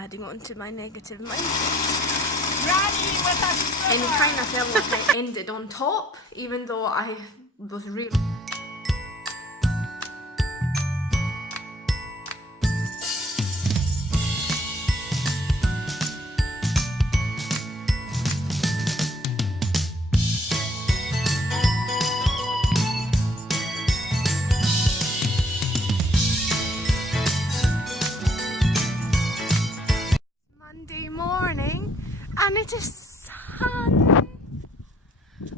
adding on to my negative mindset. And it kind of felt like I ended on top, even though I was really... morning and it is sun.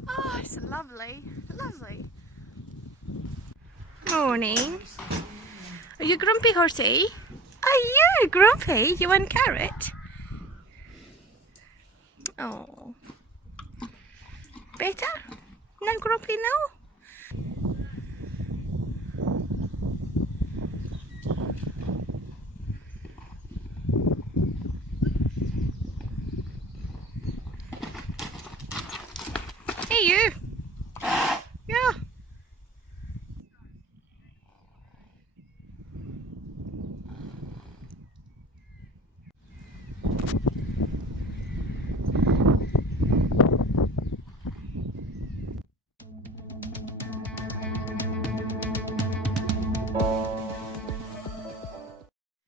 Oh, it's lovely, lovely. Morning. Are you grumpy, Horsey? Are you grumpy? You want carrot? Oh. Better? No grumpy now? Hey you! Yeah.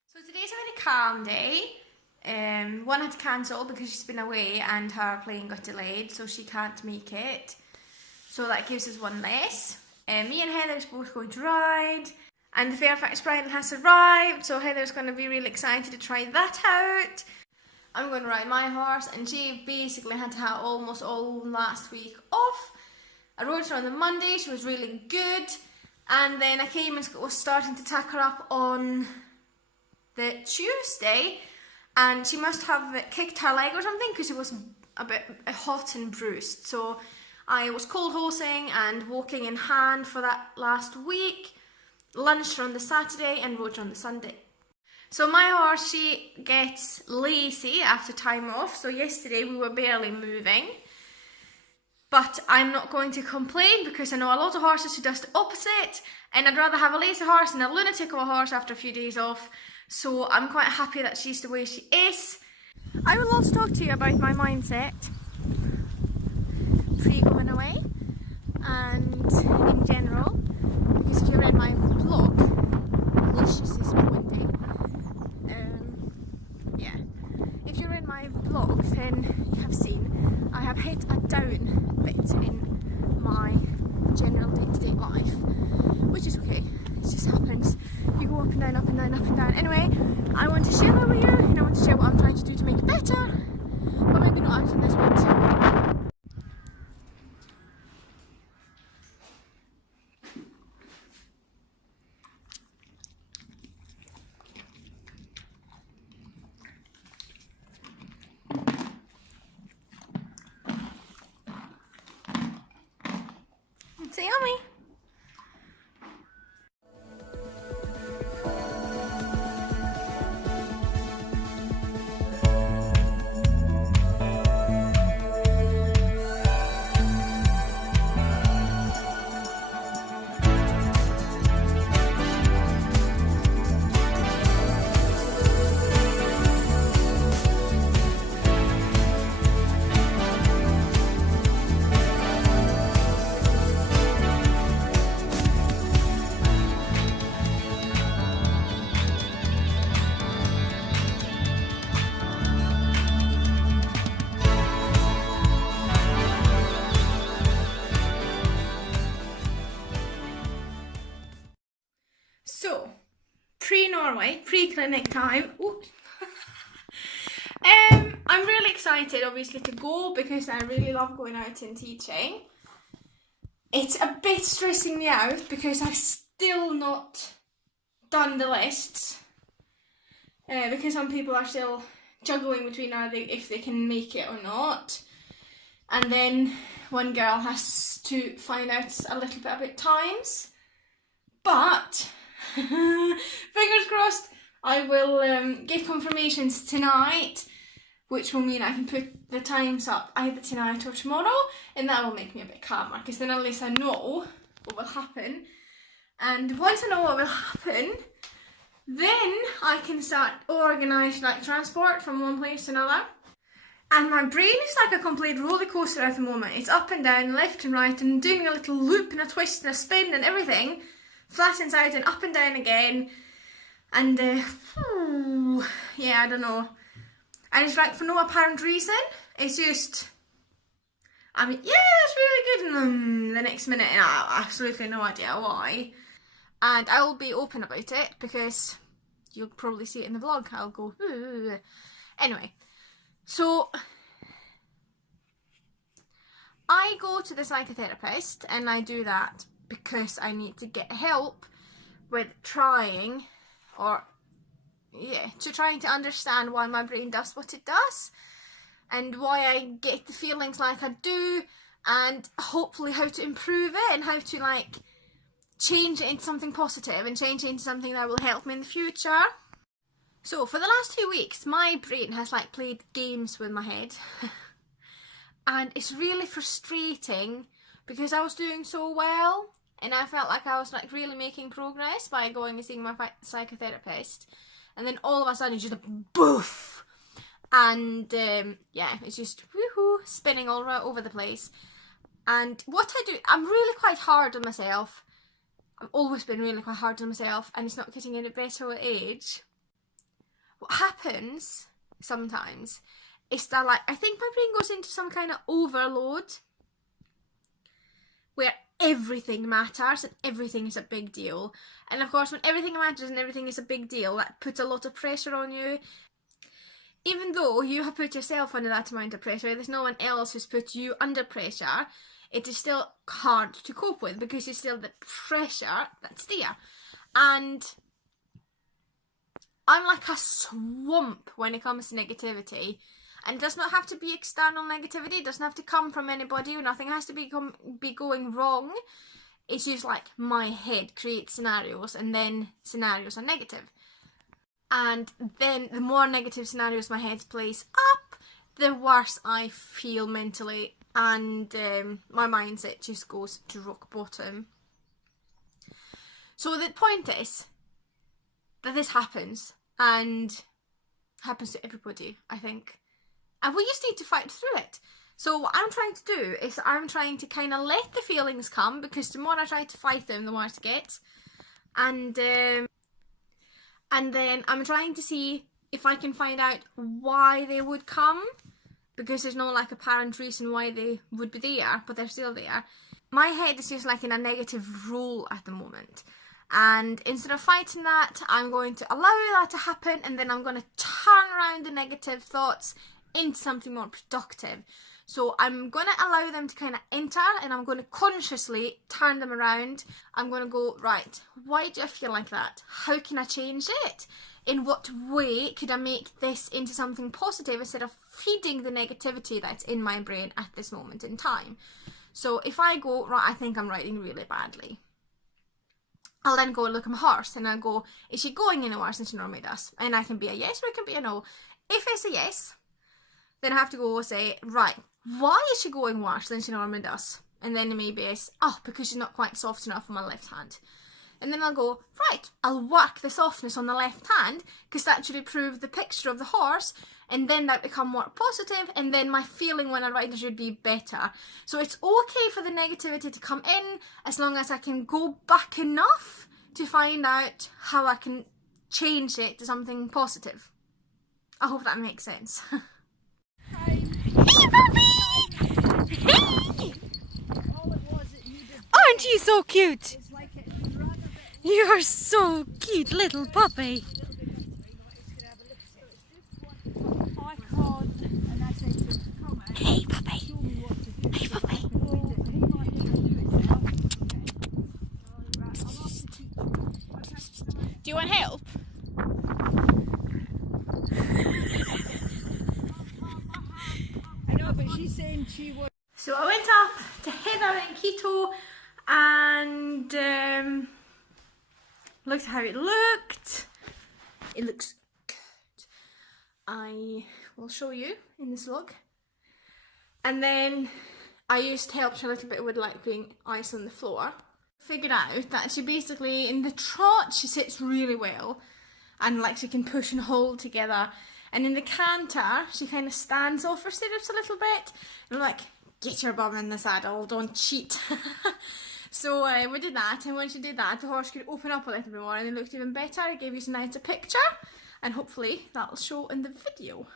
So today's a really calm day. One had to cancel because she's been away and her plane got delayed, so she can't make it. So that gives us one less. Me and Heather's both going to ride, and the Fairfax bridle has arrived, so Heather's going to be really excited to try that out. I'm going to ride my horse, and she basically had to have almost all last week off. I rode her on the Monday, she was really good, and then I came and was starting to tack her up on the Tuesday, and she must have kicked her leg or something because it was a bit hot and bruised. So I was cold horsing and walking in hand for that last week, lunched her on the Saturday and rode her on the Sunday. So my horse, she gets lazy after time off, so yesterday we were barely moving. But I'm not going to complain because I know a lot of horses who does the opposite, and I'd rather have a lazy horse than a lunatic of a horse after a few days off. So I'm quite happy that she's the way she is. I will also talk to you about my mindset pre-going away and in general, because if you read my blog, Lucius is pointing, yeah, if you read my blog then you have seen I have hit a down bit in my general day-to-day life, which is okay. It just happens. You go up and down, up and down, up and down. Anyway, I want to share that with you, and I want to share what I'm trying to do to make it better, but maybe not out in this one. It's yummy. So, pre-Norway, pre-clinic time. I'm really excited obviously to go because I really love going out and teaching. It's a bit stressing me out because I've still not done the lists. Because some people are still juggling between if they can make it or not. And then one girl has to find out a little bit about times. But fingers crossed, I will get confirmations tonight, which will mean I can put the times up either tonight or tomorrow, and that will make me a bit calmer, because then at least I know what will happen. And once I know what will happen, Then I can start organise like transport from one place to another. And my brain is like a complete roller coaster at the moment. It's up and down, left and right, and doing a little loop and a twist and a spin and everything. Flat inside and up and down again. And yeah, I don't know. And it's like for no apparent reason. It's just, I mean, yeah, that's really good. And the next minute, I have absolutely no idea why. And I will be open about it because you'll probably see it in the vlog. I'll go, ugh. Anyway, so I go to the psychotherapist, and I do that because I need to get help with trying to understand why my brain does what it does and why I get the feelings like I do, and hopefully how to improve it and how to like change it into something positive and change it into something that will help me in the future. So for the last 2 weeks my brain has like played games with my head and it's really frustrating because I was doing so well and I felt like I was like really making progress by going and seeing my psychotherapist, and then all of a sudden it's just a boof, and yeah, it's just woohoo, spinning all right over the place. And what I do, I'm really quite hard on myself. I've always been really quite hard on myself, and it's not getting any better with age. What happens sometimes is that like I think my brain goes into some kind of overload where everything matters and everything is a big deal. And of course when everything matters and everything is a big deal, that puts a lot of pressure on you. Even though you have put yourself under that amount of pressure, there's no one else who's put you under pressure, it is still hard to cope with because it's still the pressure that's there. And I'm like a swamp when it comes to negativity. And it does not have to be external negativity, it doesn't have to come from anybody, nothing has to be going wrong. It's just like my head creates scenarios, and then scenarios are negative. And then the more negative scenarios my head plays up, the worse I feel mentally, and my mindset just goes to rock bottom. So the point is that this happens, and happens to everybody, I think. And we just need to fight through it. So what I'm trying to do is I'm trying to kind of let the feelings come, because the more I try to fight them, the worse it gets. And then I'm trying to see if I can find out why they would come, because there's no like apparent reason why they would be there, but they're still there. My head is just like in a negative role at the moment. And instead of fighting that, I'm going to allow that to happen, and then I'm going to turn around the negative thoughts into something more productive. So I'm going to allow them to kind of enter, and I'm going to consciously turn them around. I'm going to go, right, why do I feel like that? How can I change it? In what way could I make this into something positive instead of feeding the negativity that's in my brain at this moment in time? So if I go, right, I think I'm riding really badly, I'll then go and look at my horse, and I'll go, is she going any worse than she normally does? And I can be a yes or it can be a no. If it's a yes, then I have to go and say, right, why is she going worse than she normally does? And then maybe it's, oh, because she's not quite soft enough on my left hand. And then I'll go, right, I'll work the softness on the left hand, because that should improve the picture of the horse, and then that become more positive, and then my feeling when I ride it should be better. So it's okay for the negativity to come in, as long as I can go back enough to find out how I can change it to something positive. I hope that makes sense. Hey, puppy! Hey! Aren't you so cute? You are so cute, little puppy. Hey, puppy. Hey, puppy. Do you want help? I know, but she's saying she was. So I went up to Heather and Keto and looked how it looked. It looks good. I will show you in this vlog. And then I just helped her a little bit with like putting ice on the floor. Figured out that she basically, in the trot, she sits really well. and like she can push and hold together. And in the canter, she kind of stands off her stirrups a little bit. And I'm like, get your bum in the saddle, don't cheat. So we did that, and once you did that, the horse could open up a little bit more, and it looked even better. It gave you a nicer picture, and hopefully that'll show in the video.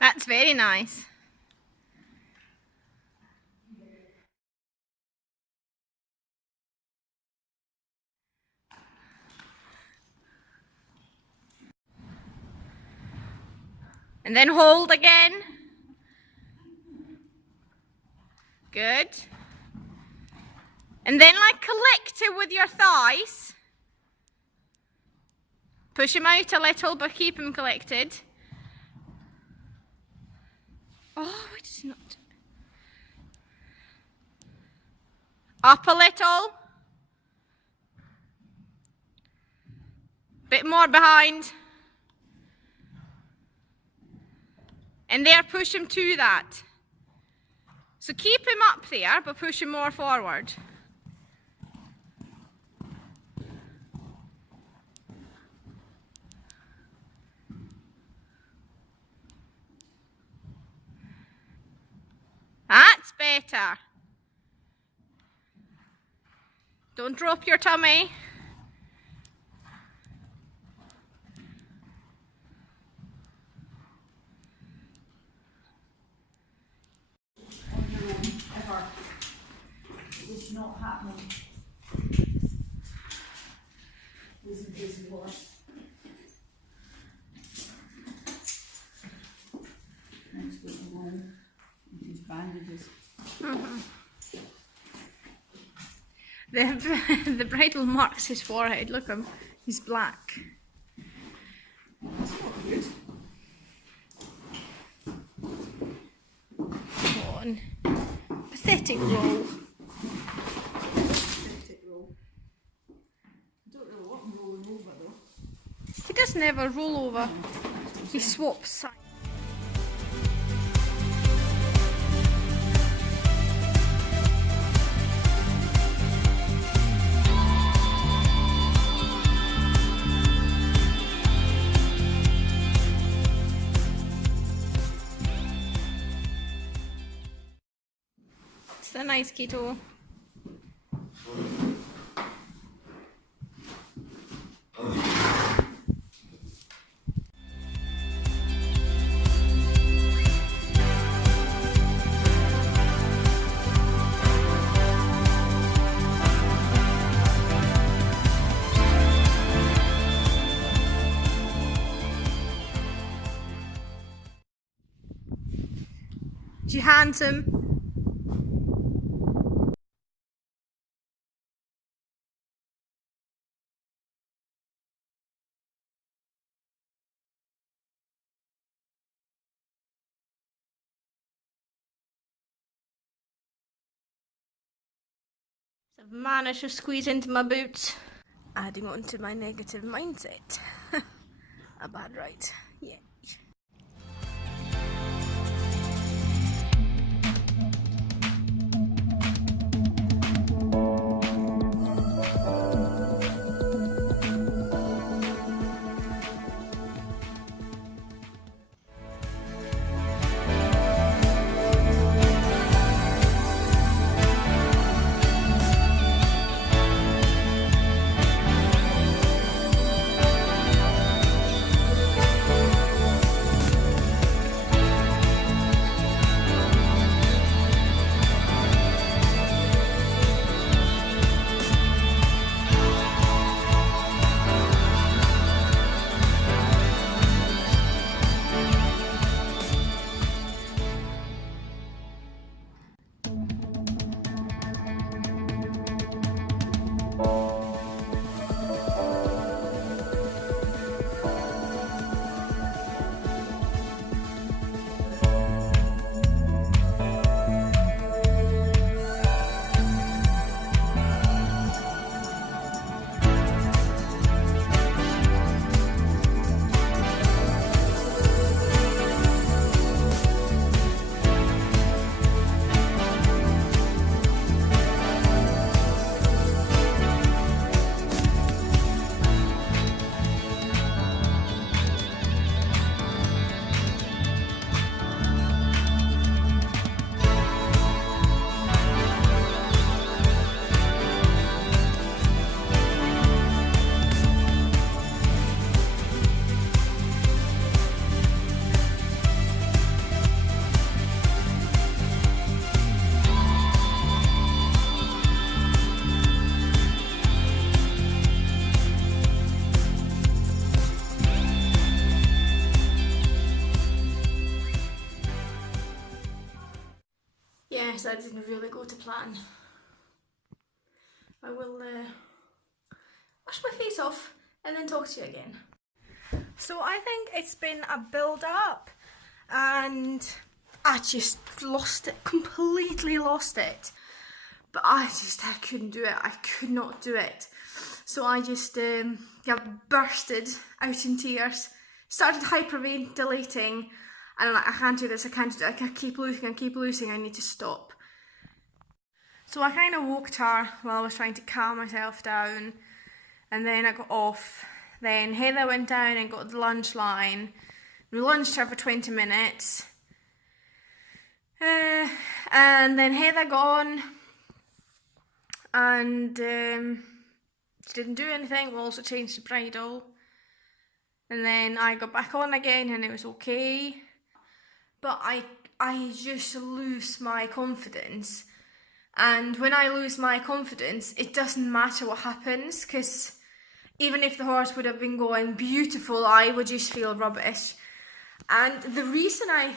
That's very nice. And then hold again. Good. And then like collect it with your thighs. Push him out a little, but keep him collected. Oh, it is not. Up a little. Bit more behind. And there, push him to that. So keep him up there, but push him more forward. That's better. Don't drop your tummy. It's not happening. Isn't this horse? Next with the roll with his bandages. The bridle marks his forehead. Look him. He's black. That's not good. Go on. Pathetic roll. Pathetic roll. I don't know what I'm rolling over though. He does never roll over. He swaps sides. It's a nice keto. You handsome. I've managed to squeeze into my boots, adding on to my negative mindset. A bad ride, yeah. that didn't really go to plan. I will wash my face off and then talk to you again. So I think it's been a build up and I just lost it, completely lost it. But I couldn't do it, I could not do it. So I just bursted out in tears, started hyperventilating, and I'm like, I can't do this, I can't do it, I keep losing, I need to stop. So I kind of walked her while I was trying to calm myself down, and then I got off. Then Heather went down and got the lunch line. We lunched her for 20 minutes. And then Heather got on, and she didn't do anything. We also changed the bridle. And then I got back on again and it was okay. But I just lose my confidence. And when I lose my confidence, it doesn't matter what happens, because even if the horse would have been going beautiful, I would just feel rubbish. And the reason I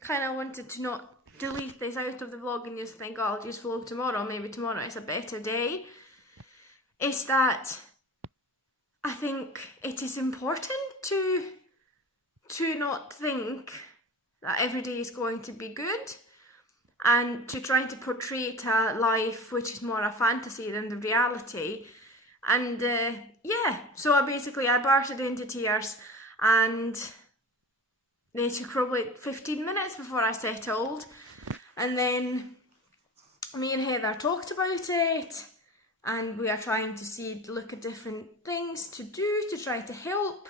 kind of wanted to not delete this out of the vlog and just think, oh, I'll just vlog tomorrow, maybe tomorrow is a better day, is that I think it is important to not think that every day is going to be good, and to try to portray a life which is more a fantasy than the reality. And yeah, so I bursted into tears, and it took probably 15 minutes before I settled. And then me and Heather talked about it, and we are trying to look at different things to do to try to help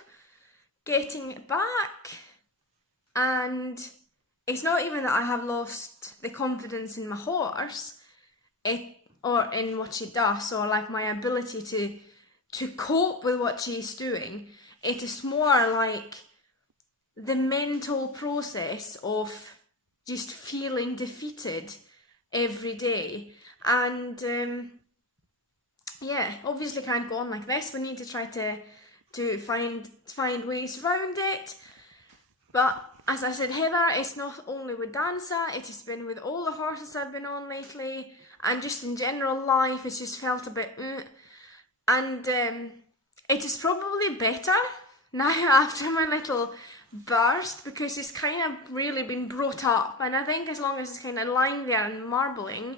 getting it back. And it's not even that I have lost the confidence in my horse, or in what she does, or like my ability to cope with what she's doing. It is more like the mental process of just feeling defeated every day. And yeah, obviously can't go on like this. We need to try to find ways around it. But as I said, Heather, it's not only with Dancer, it has been with all the horses I've been on lately, and just in general life, it's just felt a bit and it is probably better now after my little burst, because it's kind of really been brought up, and I think as long as it's kind of lying there and marbling,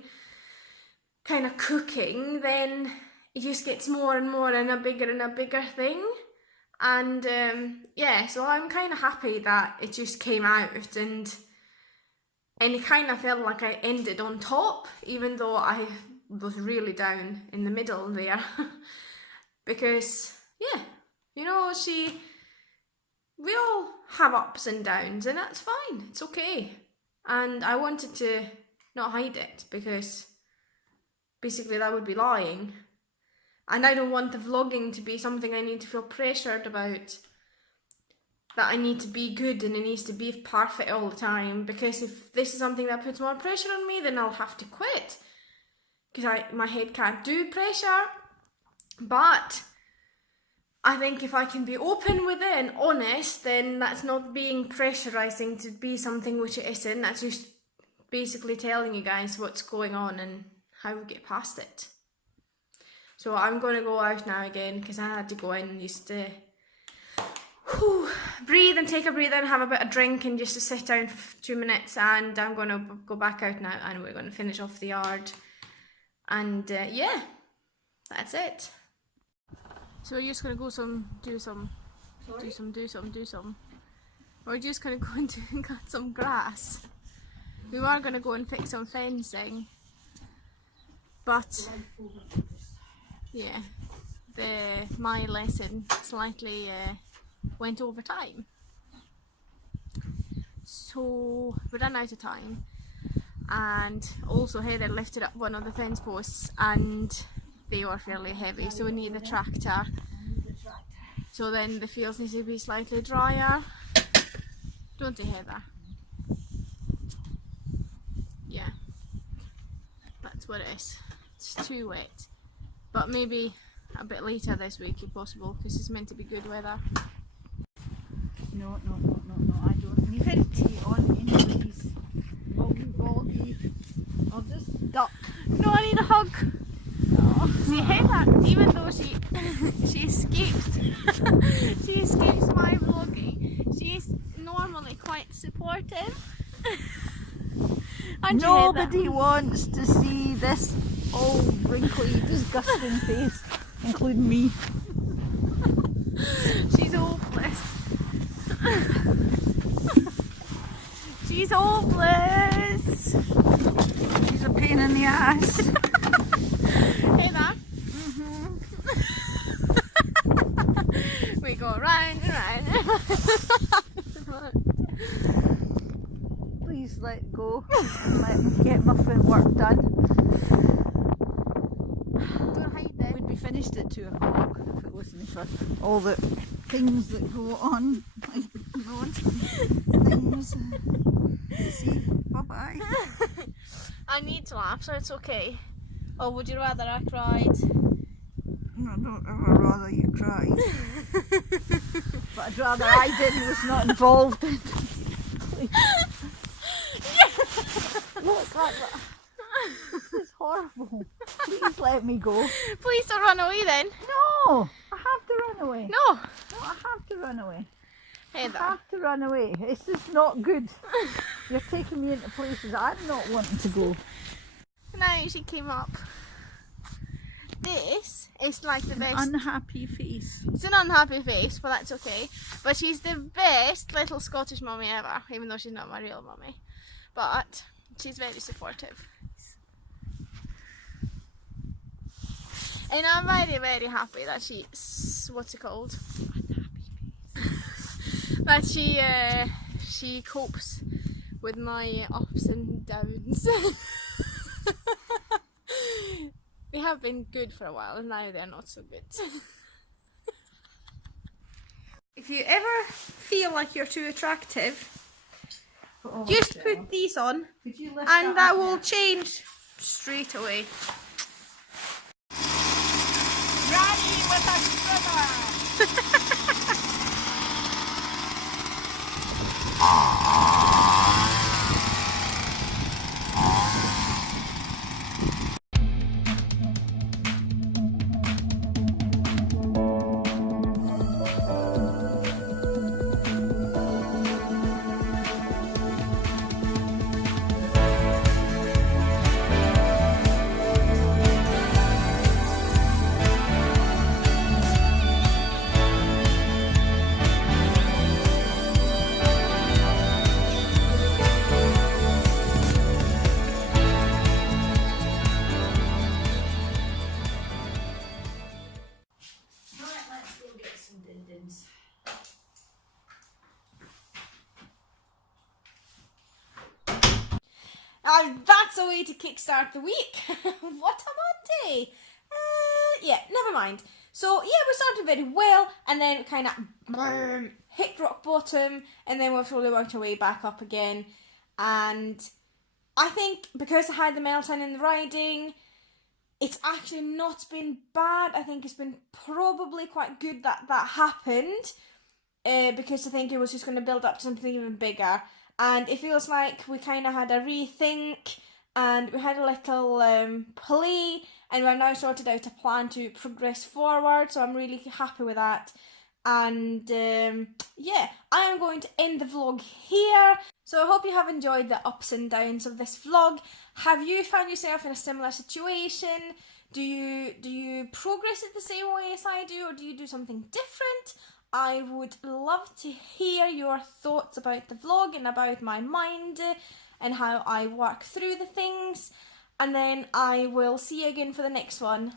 kind of cooking, then it just gets more and more and a bigger thing. And yeah, so I'm kind of happy that it just came out, and it kind of felt like I ended on top, even though I was really down in the middle there. Because yeah, you know, we all have ups and downs, and that's fine, it's okay. And I wanted to not hide it, because basically that would be lying. And I don't want the vlogging to be something I need to feel pressured about, that I need to be good and it needs to be perfect all the time, because if this is something that puts more pressure on me, then I'll have to quit, because my head can't do pressure. But I think if I can be open with it and honest, then that's not being pressurizing to be something which it isn't. That's just basically telling you guys what's going on and how we get past it. So I'm going to go out now again, because I had to go in and just breathe and take a breather and have a bit of drink and just to sit down for 2 minutes, and I'm going to go back out now and we're going to finish off the yard. And yeah, that's it. So we're just going to go do some. We're just going to go and cut some grass. We were going to go and fix some fencing, but yeah, my lesson slightly went over time, so we ran out of time. And also Heather lifted up one of the fence posts and they were fairly heavy, so we need a tractor. So then the fields need to be slightly drier, don't they, Heather? Yeah, that's what it is. It's too wet, but maybe a bit later this week if possible, because it's meant to be good weather. No, I don't. You've had tea on anyways. Oh, new vloggy of this duck. No, I need a hug. Oh. See, hey that, even though she escapes, she escapes my vlogging, she's normally quite supportive. Aren't you, Heather? Nobody wants to see this old, wrinkly, disgusting face, including me. She's hopeless. She's hopeless. She's a pain in the ass. Hey there. We go round and round and round. Please let go and let me get my work done. Don't hide then. We'd be finished at 2 o'clock if it wasn't for all the things that go on. Like roads and things. See? Bye-bye. I need to laugh, so it's okay. Or would you rather I cried? I don't ever rather you cried. But I'd rather I didn't, was not involved in. Look, that. This is horrible. Please let me go. Please don't run away then. No! I have to run away. No. No, I have to run away. I Heather. have to run away. It's just not good. You're taking me into places I'm not wanting to go. Now she came up. This is like the best. Unhappy face. It's an unhappy face, but that's okay. But she's the best little Scottish mummy ever, even though she's not my real mummy. But she's very supportive. And I'm very, very happy that what's it called? That she copes with my ups and downs. They have been good for a while and now they're not so good. If you ever feel like you're too attractive, just put these on and that will change straight away. Granny with a swimmer! That's a way to kickstart the week. What a Monday! Yeah, never mind. So yeah, we started very well, and then kind of hit rock bottom, and then we've slowly worked our way back up again. And I think because I had the meltdown in the riding, it's actually not been bad. I think it's been probably quite good that that happened, because I think it was just going to build up to something even bigger. And it feels like we kind of had a rethink and we had a little play, and we've now sorted out a plan to progress forward, so I'm really happy with that. And yeah, I am going to end the vlog here. So I hope you have enjoyed the ups and downs of this vlog. Have you found yourself in a similar situation? Do you progress it the same way as I do, or do you do something different? I would love to hear your thoughts about the vlog and about my mind and how I work through the things. And then I will see you again for the next one.